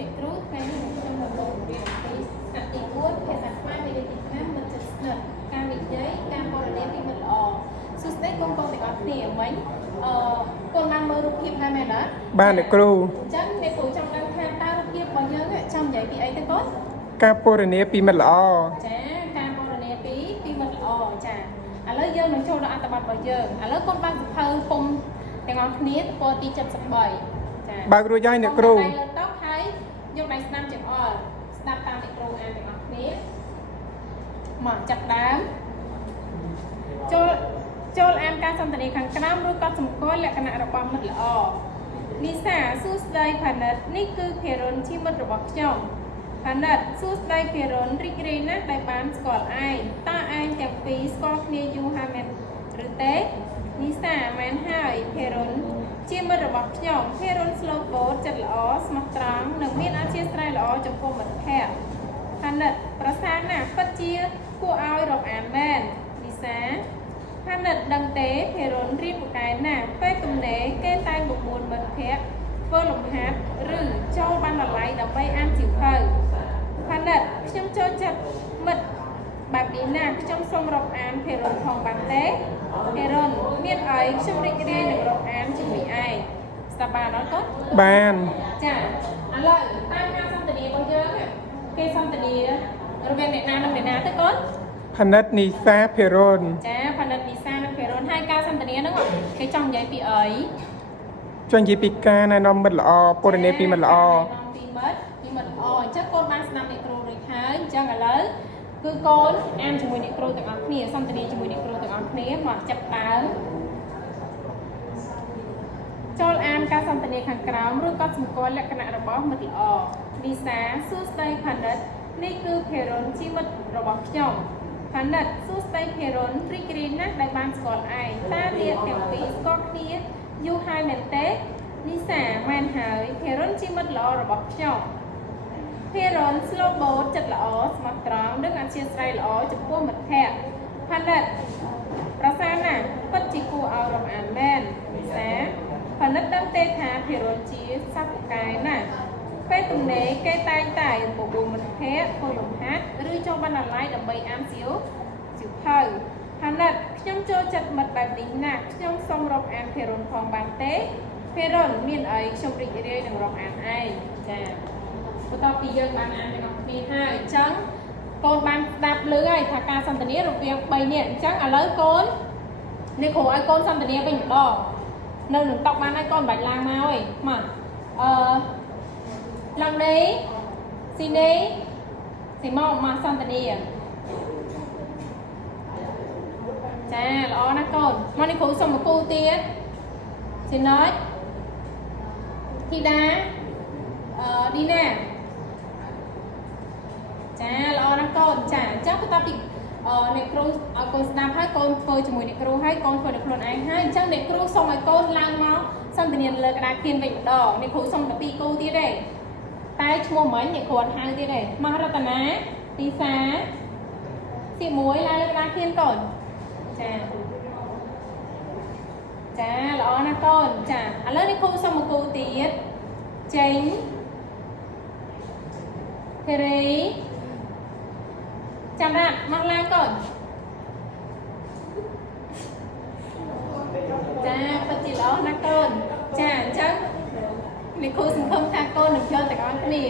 អ្នកគ្រូថ្ងៃនេះខ្ញុំនឹងបង្រៀនពីអតិវត្តភាសាខ្មែរវិទ្យាសាស្ត្រមិនជិតស្និទ្ធការនិយាយការបរិយាពីមិត្តល្អសួស្តីកូនទាំងអស់គ្នាមិញកូនបានមើលរូបភាពហើយមែនទេបានអ្នកគ្រូអញ្ចឹងអ្នកគ្រូចង់ដឹងថាតើរូបភាពរបស់យើងចង់និយាយពីអីទៅកូនការពណ៌នាពីមិត្តល្អចាការពណ៌នាពីមិត្តល្អចាឥឡូវយើងនឹងចូលដល់អត្ថបទរបស់យើងឥឡូវកូនបានសភៅពុំទាំងអស់គ្នាទំព័រទី73ចាបើករួចហើយអ្នកគ្រូលើតុហើយយកដៃស្ដាំចង្អុលស្ដាប់តាមអ្នកគ្រូអានទាំងអស់គ្នាមកចាប់ដើមចូលអានការសន្ទនាខាងក្រោមឬក៏សម្គាល់លក្ខណៈរបស់មិត្តល្អលីសាសួស្តីផានិតនេះគឺភារុនជាមិត្តរបស់ខ្ញុំផានិតសួស្តីភារុនរីករាយណាស់ដែលបានស្គាល់ឯងតើឯងទាំងពីរស្គាល់គ្នាយូរហើយមែនឬទេលីសាមែនហើយភារុនជាមិត្តរបស់ខ្ញុំភារុនស្លូតបូតចិត្តល្អស្មោះត្រង់និងមានអធិស្ឋានល្អចំពោះមិត្តភក្តិផានិតប្រសើរណាស់ពិតជាគួរឲ្យរាប់អានមែនលីសាផានិតដឹងទេភារុនរៀនពូកែណាស់ពេលទំនេរគេតែងបបួលមិត្តភក្តិធ្វើលំហាត់ឬចូលបណ្ណាល័យដើម្បីអានសៀវភៅផានិតខ្ញុំចូលចិត្តមិត្តបែបនេះណាស់ខ្ញុំសូមរាប់អានភារុនផងបានទេភារុនមានអីខ្ញុំរីករាយនឹងរាប់អានជាមួយឯងស្ដាប់បានអត់កូនបានចាឥឡូវតាមការសន្ទនារបស់យើងគេសន្ទនារវាងអ្នកណានិងអ្នកណាទៅកូនផានិតនីសាភារុនចាផានិតនីសានិងភារុនហើយការសន្ទនាហ្នឹងគេចង់និយាយពីអីចង់និយាយពីការណែនាំមិត្តល្អពណ៌នាពីមិត្តល្អពីមិត្តល្អអញ្ចឹងកូនបានស្ដាប់អ្នកគ្រូរួចហើយអញ្ចឹងឥឡូវគឺកូនអានជាមួយអ្នកគ្រូទាំងអស់គ្នាសន្ទនាជាមួយអ្នកគ្រូទាំងអស់គ្នាមកចាប់ដើមចូលអានការសន្ទនាខាងក្រោមឬក៏សម្គាល់លក្ខណៈរបស់មិត្តល្អលីសាសួស្តីផានិតនេះគឺភារុនជាមិត្តរបស់ខ្ញុំផានិតសួស្តីភារុនរីករាយណាស់ដែលបានស្គាល់ឯងតើអ្នកទាំងពីរស្គាល់គ្នាយូរហើយមែនទេលីសាមែនហើយភារុនជាមិត្តល្អរបស់ខ្ញុំភារុនស្លូតបូតចិត្តល្អស្មោះត្រង់និងអធិស្ឋានល្អចំពោះមិត្តភក្តិផានិតប្រសើរណាស់ពិតជាគួរឲ្យរាប់អានមែនលីសាផានិតដឹងទេថាភារុនជាសត្វពូកែណាស់ពេលទំនេរគេតែងតែបបួលមិត្តភក្តិធ្វើលំហាត់ឬចូលបណ្ណាល័យដើម្បីអានសៀវភៅផានិតខ្ញុំចូលចិត្តមិត្តបែបនេះណាស់ខ្ញុំសូមរាប់អានភារុនផងបានទេភារុនមានអីខ្ញុំរីករាយនឹងរាប់អានឯងចាបន្ទាប់ពីយើងបានអានទាំងអស់គ្នាហើយអញ្ចឹងកូនបានស្ដាប់ឮហើយថាការសន្ទនារវាង3នាក់អញ្ចឹងឥឡូវកូននេះគ្រូឲ្យកូនសន្ទនាវិញម្ដងនៅនឹងតុបានហើយកូនបាច់ឡើងមកឯងមកឡើងនេះស៊ីនេះស៊ីមកសន្ទនាចាល្អណាស់កូនមកនេះគ្រូសុំមកគូទៀតស៊ីណយធីតាឌីណាចាល្អណាស់កូនចាអញ្ចឹងបន្ទាប់ពីអ្នកគ្រូឲ្យកូនស្ដាប់ហើយកូនធ្វើជាមួយអ្នកគ្រូហើយកូនធ្វើដោយខ្លួនឯងហើយអញ្ចឹងអ្នកគ្រូសុំឲ្យកូនឡើងមកសន្ទនាលើក្តារខៀនវិញម្ដងអ្នកគ្រូសុំ12គូទៀតទេតែឈ្មោះមិញអ្នកគ្រូអត់ហៅទៀតទេមករតនាទីសាទី1ឡើងលើក្តារខៀនកូនចាល្អណាស់កូនចាឥឡូវនេះគ្រូសុំមកគូទៀតចេញធីរីចាំរ៉ាត់មកឡើងកូនចាពិតជាល្អណាស់កូនចាអញ្ចឹងនេះគ្រូសង្ឃឹមថាកូននឹងយល់ទាំងអស់គ្នា